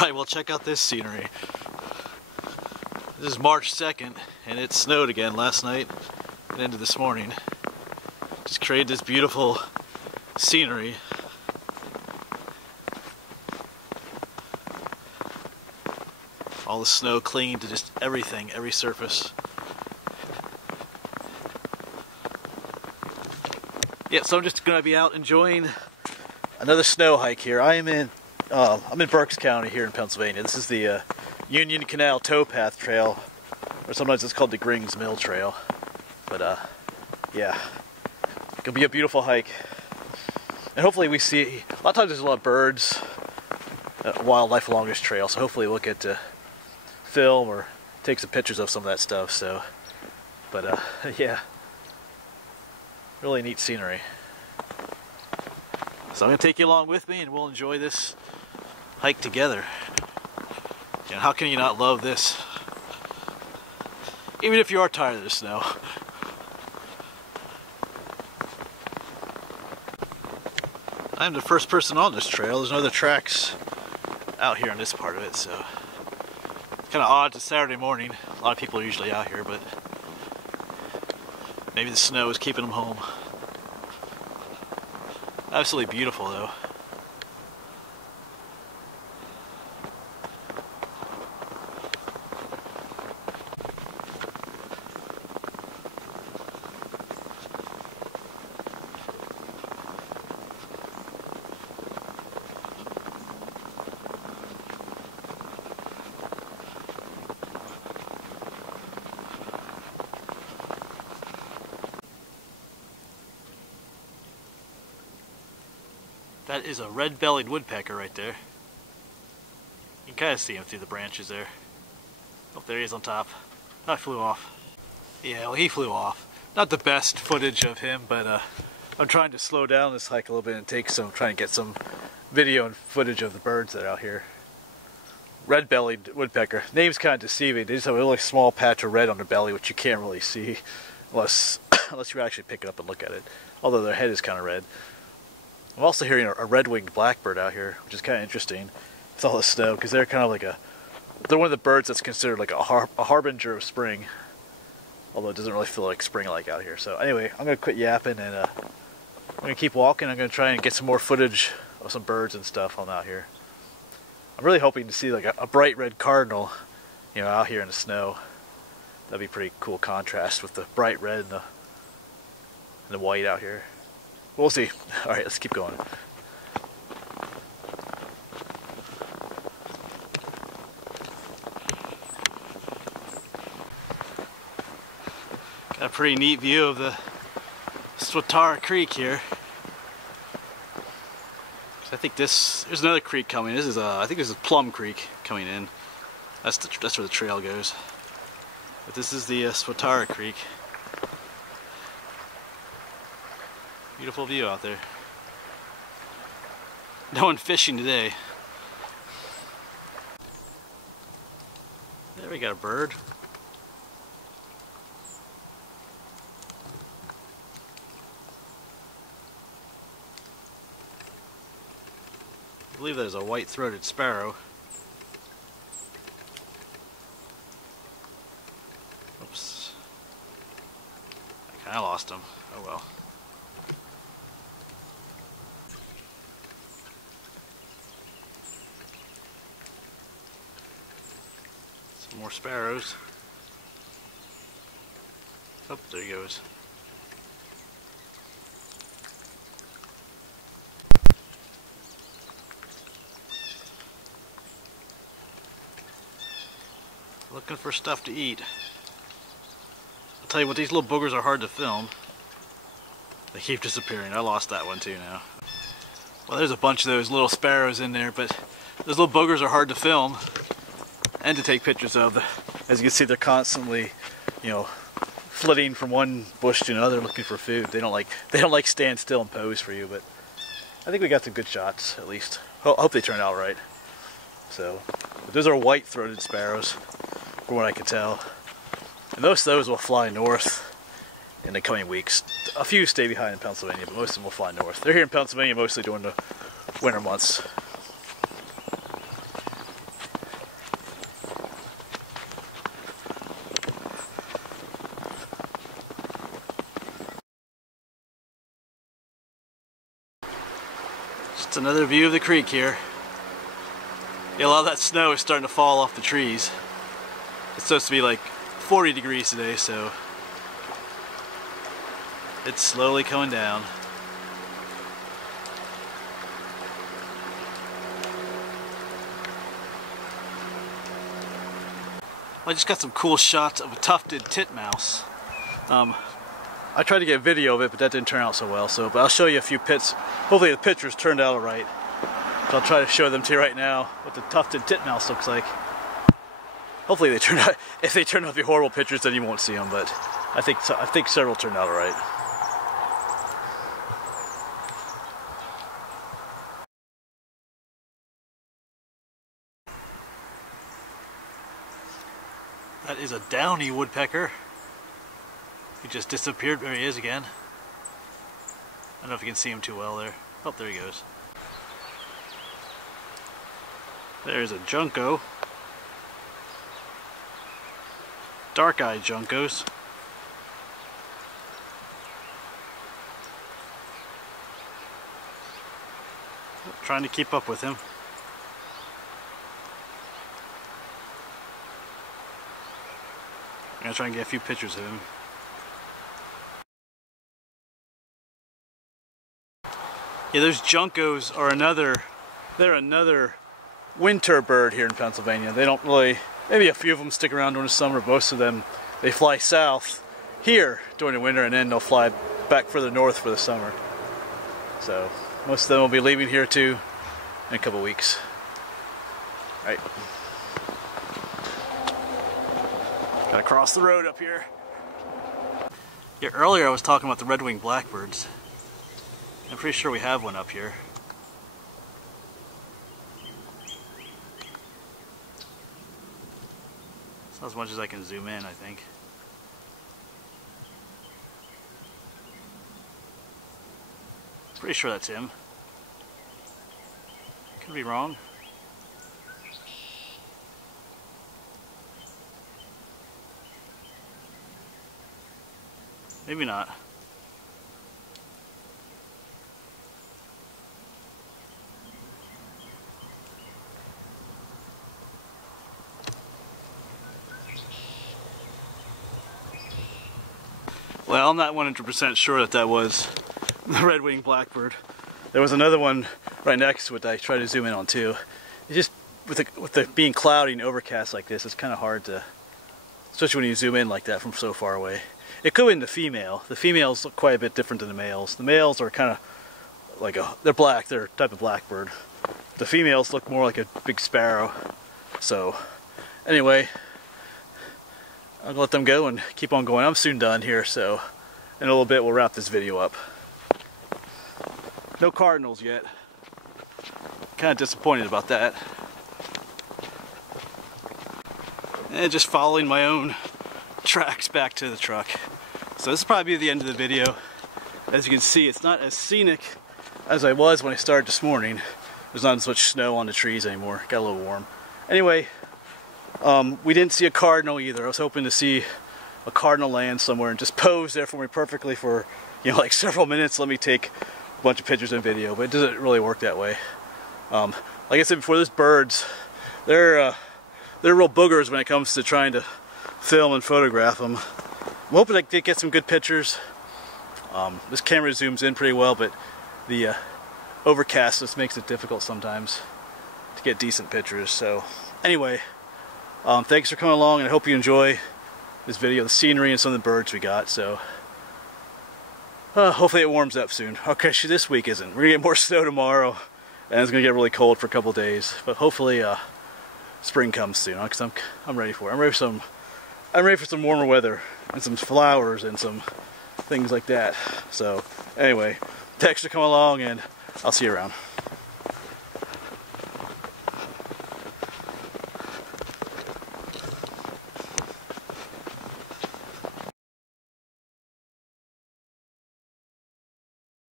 Alright, well, check out this scenery. This is March 2nd, and it snowed again last night and into this morning. Just created this beautiful scenery. All the snow clinging to just everything, every surface. Yeah, so I'm just going to be out enjoying another snow hike here. I'm in Berks County here in Pennsylvania. This is the Union Canal Towpath Trail, or sometimes it's called the Grings Mill Trail. But yeah, it's gonna be a beautiful hike, and hopefully we see. A lot of times there's a lot of birds, wildlife along this trail, so hopefully we'll get to film or take some pictures of some of that stuff. So, but yeah, really neat scenery. So I'm going to take you along with me and we'll enjoy this hike together. You know, how can you not love this? Even if you are tired of the snow. I'm the first person on this trail. There's no other tracks out here on this part of it, so it's kind of odd. It's Saturday morning. A lot of people are usually out here, but maybe the snow is keeping them home. Absolutely beautiful though. That is a red-bellied woodpecker right there. You can kind of see him through the branches there. Oh, there he is on top. Oh, he flew off. Yeah, well, he flew off. Not the best footage of him, but I'm trying to slow down this hike a little bit and try and get some video and footage of the birds that are out here. Red-bellied woodpecker. Name's kind of deceiving. They just have a really small patch of red on their belly, which you can't really see unless you actually pick it up and look at it. Although their head is kind of red. I'm also hearing a red-winged blackbird out here, which is kind of interesting with all the snow, because they're kind of like they're one of the birds that's considered like a harbinger of spring, although it doesn't really feel like spring-like out here. So anyway, I'm going to quit yapping, and I'm going to keep walking. I'm going to try and get some more footage of some birds and stuff on out here. I'm really hoping to see like a bright red cardinal, you know, out here in the snow. That'd be pretty cool contrast with the bright red and the white out here. We'll see. Alright, let's keep going. Got a pretty neat view of the Swatara Creek here. I think there's another creek coming. This is I think this is Plum Creek coming in. That's where the trail goes. But this is the Swatara Creek. Beautiful view out there. No one fishing today. There we got a bird. I believe that is a white-throated sparrow. Oops. I kind of lost him. Oh well. More sparrows. Oh, there he goes. Looking for stuff to eat. I'll tell you what, these little boogers are hard to film. They keep disappearing. I lost that one too now. Well, there's a bunch of those little sparrows in there, but those little boogers are hard to film and to take pictures of. As you can see, they're constantly, you know, flitting from one bush to another looking for food. They don't like stand still and pose for you, but I think we got some good shots at least. I hope they turn out right. So, but those are white-throated sparrows, from what I can tell. And most of those will fly north in the coming weeks. A few stay behind in Pennsylvania, but most of them will fly north. They're here in Pennsylvania mostly during the winter months. Just another view of the creek here. Yeah, a lot of that snow is starting to fall off the trees. It's supposed to be like 40 degrees today, so it's slowly coming down. I just got some cool shots of a tufted titmouse. I tried to get a video of it, but that didn't turn out so well. But I'll show you a few pits. Hopefully the pictures turned out alright. I'll try to show them to you right now what the tufted titmouse looks like. Hopefully they turn out. If they turn out to be horrible pictures, then you won't see them. But I think several turned out alright. That is a downy woodpecker. He just disappeared. There he is again. I don't know if you can see him too well there. Oh, there he goes. There's a junco. Dark-eyed juncos. Trying to keep up with him. I'm gonna try and get a few pictures of him. Yeah, those juncos are they're another winter bird here in Pennsylvania. They don't really, maybe a few of them stick around during the summer. Most of them, they fly south here during the winter and then they'll fly back further north for the summer. So most of them will be leaving here too in a couple weeks. Right. Gotta cross the road up here. Yeah, earlier I was talking about the red-winged blackbirds. I'm pretty sure we have one up here. It's not as much as I can zoom in, I think. Pretty sure that's him. Could be wrong. Maybe not. Well, I'm not 100% sure that was the red-winged blackbird. There was another one right next to it that I tried to zoom in on too. It's just, with the being cloudy and overcast like this, it's kind of hard to, especially when you zoom in like that from so far away. It could have been the female. The females look quite a bit different than the males. The males are kind of like they're black, they're a type of blackbird. The females look more like a big sparrow. So, anyway, I'll let them go and keep on going. I'm soon done here, so in a little bit we'll wrap this video up. No cardinals yet. Kind of disappointed about that. And just following my own tracks back to the truck. So this will probably be the end of the video. As you can see, it's not as scenic as I was when I started this morning. There's not as much snow on the trees anymore. Got a little warm. Anyway, we didn't see a cardinal either. I was hoping to see a cardinal land somewhere and just pose there for me perfectly for, you know, like several minutes. Let me take a bunch of pictures and video, but it doesn't really work that way. Like I said before, those birds, they're real boogers when it comes to trying to film and photograph them. I'm hoping I did get some good pictures. This camera zooms in pretty well, but the overcast just makes it difficult sometimes to get decent pictures. So anyway, thanks for coming along, and I hope you enjoy this video, the scenery and some of the birds we got. So hopefully it warms up soon. Okay, this week isn't. We're gonna get more snow tomorrow, and it's gonna get really cold for a couple days. But hopefully spring comes soon, because I'm ready for it. I'm ready for some warmer weather and some flowers and some things like that. So anyway, thanks for coming along, and I'll see you around.